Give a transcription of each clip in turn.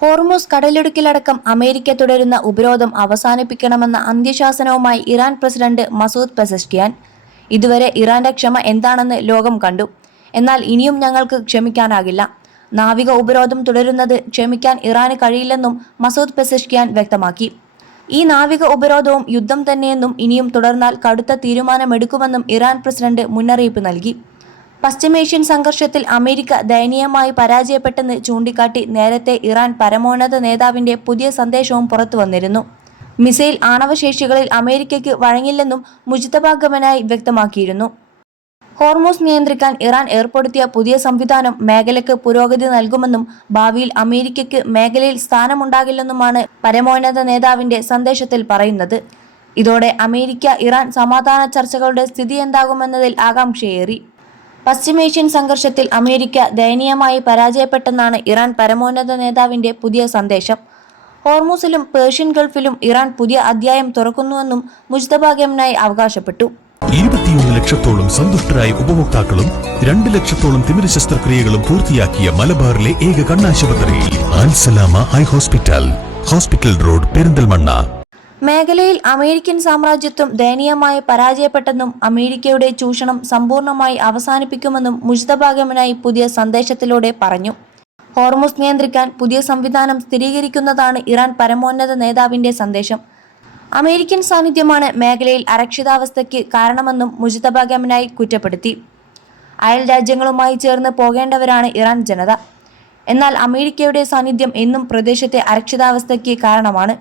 Hormuz കടലിടുക്കിലടക്കം America തുടരുന്ന ഉപരോധം അവസാനിപ്പിക്കണമെന്ന അന്ത്യശാസനവുമായി Iran president Masoud Pezeshkian. ഇതുവരെ ഇറാന്റെ ക്ഷമ എന്താണെന്ന് ലോകം കണ്ടു. എന്നാൽ ഇനിയും ഞങ്ങൾക്ക് ക്ഷമിക്കാനാകില്ല. നാവിക ഉപരോധം തുടരുന്നത് ക്ഷമിക്കാൻ ഇറാന് കഴിയില്ലെന്നും മസൂദ് പെസഷ്കിയാൻ വ്യക്തമാക്കി. ഈ നാവിക ഉപരോധവും യുദ്ധം തന്നെയെന്നും ഇനിയും തുടർന്നാൽ കടുത്ത തീരുമാനമെടുക്കുമെന്നും ഇറാൻ പ്രസിഡന്റ് മുന്നറിയിപ്പ് നൽകി. പശ്ചിമേഷ്യൻ സംഘർഷത്തിൽ അമേരിക്ക ദയനീയമായി പരാജയപ്പെട്ടെന്ന് ചൂണ്ടിക്കാട്ടി നേരത്തെ ഇറാൻ പരമോന്നത നേതാവിന്റെ പുതിയ സന്ദേശവും പുറത്തുവന്നിരുന്നു. മിസൈൽ ആണവശേഷികളിൽ അമേരിക്കയ്ക്ക് വഴങ്ങില്ലെന്നും മുജ്തബ ഖമനായി വ്യക്തമാക്കിയിരുന്നു. ഹോർമൂസ് നിയന്ത്രിക്കാൻ ഇറാൻ ഏർപ്പെടുത്തിയ പുതിയ സംവിധാനം മേഖലയ്ക്ക് പുരോഗതി നൽകുമെന്നും ഭാവിയിൽ അമേരിക്കയ്ക്ക് മേഖലയിൽ സ്ഥാനമുണ്ടാകില്ലെന്നുമാണ് പരമോന്നത നേതാവിന്റെ സന്ദേശത്തിൽ പറയുന്നത്. ഇതോടെ അമേരിക്ക ഇറാൻ സമാധാന ചർച്ചകളുടെ സ്ഥിതി എന്താകുമെന്നതിൽ ആകാംക്ഷയേറി. പശ്ചിമേഷ്യൻ സംഘർഷത്തിൽ അമേരിക്ക ദയനീയമായി പരാജയപ്പെട്ടെന്നാണ് ഇറാൻ പരമോന്നത നേതാവിന്റെ പുതിയ സന്ദേശം. ഹോർമൂസിലും പേർഷ്യൻ ഗൾഫിലും ഇറാൻ പുതിയ അധ്യായം തുറക്കുന്നുവെന്നും മുജ്തബ ഖമനായി അവകാശപ്പെട്ടു. 21 ലക്ഷത്തോളം സന്തുഷ്ടരായ ഉപഭോക്താക്കളും 2 ലക്ഷത്തോളം തിമിര ശസ്ത്രക്രിയകളും പൂർത്തിയാക്കിയ മലബാറിലെ ഏക കണ്ണാശുപത്രി Al Salama eye hospital, hospital road, Perinthalmanna. മേഖലയിൽ അമേരിക്കൻ സാമ്രാജ്യത്വം ദയനീയമായി പരാജയപ്പെട്ടെന്നും അമേരിക്കയുടെ ചൂഷണം സമ്പൂർണ്ണമായി അവസാനിപ്പിക്കുമെന്നും മുജ്തബ ഖമനായി പുതിയ സന്ദേശത്തിലൂടെ പറഞ്ഞു. ഹോർമൂസ് നിയന്ത്രിക്കാൻ പുതിയ സംവിധാനം സ്ഥിരീകരിക്കുന്നതാണ് ഇറാൻ പരമോന്നത നേതാവിന്റെ സന്ദേശം. അമേരിക്കൻ സാന്നിധ്യമാണ് മേഖലയിൽ അരക്ഷിതാവസ്ഥയ്ക്ക് കാരണമെന്നും മുജ്തബ ഖമനായി കുറ്റപ്പെടുത്തി. അയൽ രാജ്യങ്ങളുമായി ചേർന്ന് പോകേണ്ടവരാണ് ഇറാൻ ജനത. എന്നാൽ അമേരിക്കയുടെ സാന്നിധ്യം എന്നും പ്രദേശത്തെ അരക്ഷിതാവസ്ഥയ്ക്ക് കാരണമാണ്.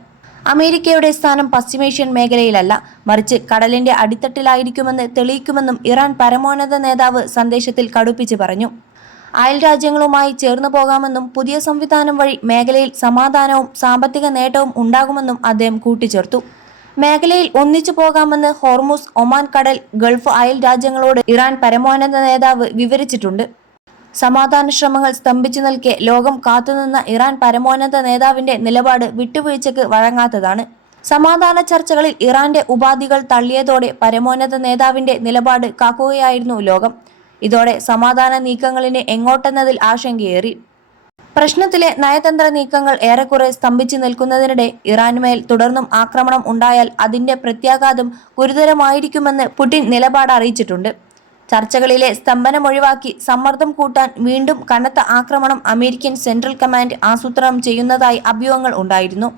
അമേരിക്കയുടെ സ്ഥാനം പശ്ചിമേഷ്യൻ മേഖലയിലല്ല, മറിച്ച് കടലിന്റെ അടിത്തട്ടിലായിരിക്കുമെന്ന് തെളിയിക്കുമെന്നും ഇറാൻ പരമോന്നത നേതാവ് സന്ദേശത്തിൽ കടുപ്പിച്ച് പറഞ്ഞു. അയൽ രാജ്യങ്ങളുമായി ചേർന്നു പോകാമെന്നും പുതിയ സംവിധാനം വഴി മേഖലയിൽ സമാധാനവും സാമ്പത്തിക നേട്ടവും ഉണ്ടാകുമെന്നും അദ്ദേഹം കൂട്ടിച്ചേർത്തു. മേഖലയിൽ ഒന്നിച്ചു പോകാമെന്ന് ഹോർമൂസ്, ഒമാൻ കടൽ, ഗൾഫ് അയൽ രാജ്യങ്ങളോട് ഇറാൻ പരമോന്നത നേതാവ് വിവരിച്ചിട്ടുണ്ട്. സമാധാന ശ്രമങ്ങൾ സ്തംഭിച്ചു നിൽക്കെ ലോകം കാത്തുനിന്ന ഇറാൻ പരമോന്നത നേതാവിന്റെ നിലപാട് വിട്ടുവീഴ്ചയ്ക്ക് വഴങ്ങാത്തതാണ്. സമാധാന ചർച്ചകളിൽ ഇറാന്റെ ഉപാധികൾ തള്ളിയതോടെ പരമോന്നത നേതാവിന്റെ നിലപാട് കാക്കുകയായിരുന്നു ലോകം. ഇതോടെ സമാധാന നീക്കങ്ങളിന് എങ്ങോട്ടെന്നതിൽ ആശങ്കയേറി. പ്രശ്നത്തിലെ നയതന്ത്ര നീക്കങ്ങൾ ഏറെക്കുറെ സ്തംഭിച്ചു നിൽക്കുന്നതിനിടെ ഇറാനുമേൽ തുടർന്നും ആക്രമണം ഉണ്ടായാൽ അതിന്റെ പ്രത്യാഘാതം ഗുരുതരമായിരിക്കുമെന്ന് പുടിൻ നിലപാട് അറിയിച്ചിട്ടുണ്ട്. ചർച്ചകളിലെ സ്തംഭനം ഒഴിവാക്കി സമ്മർദ്ദം കൂട്ടാൻ വീണ്ടും കനത്ത ആക്രമണം അമേരിക്കൻ സെൻട്രൽ കമാൻഡ് ആസൂത്രണം ചെയ്യുന്നതായി അഭ്യൂഹങ്ങൾ ഉണ്ടായിരുന്നു.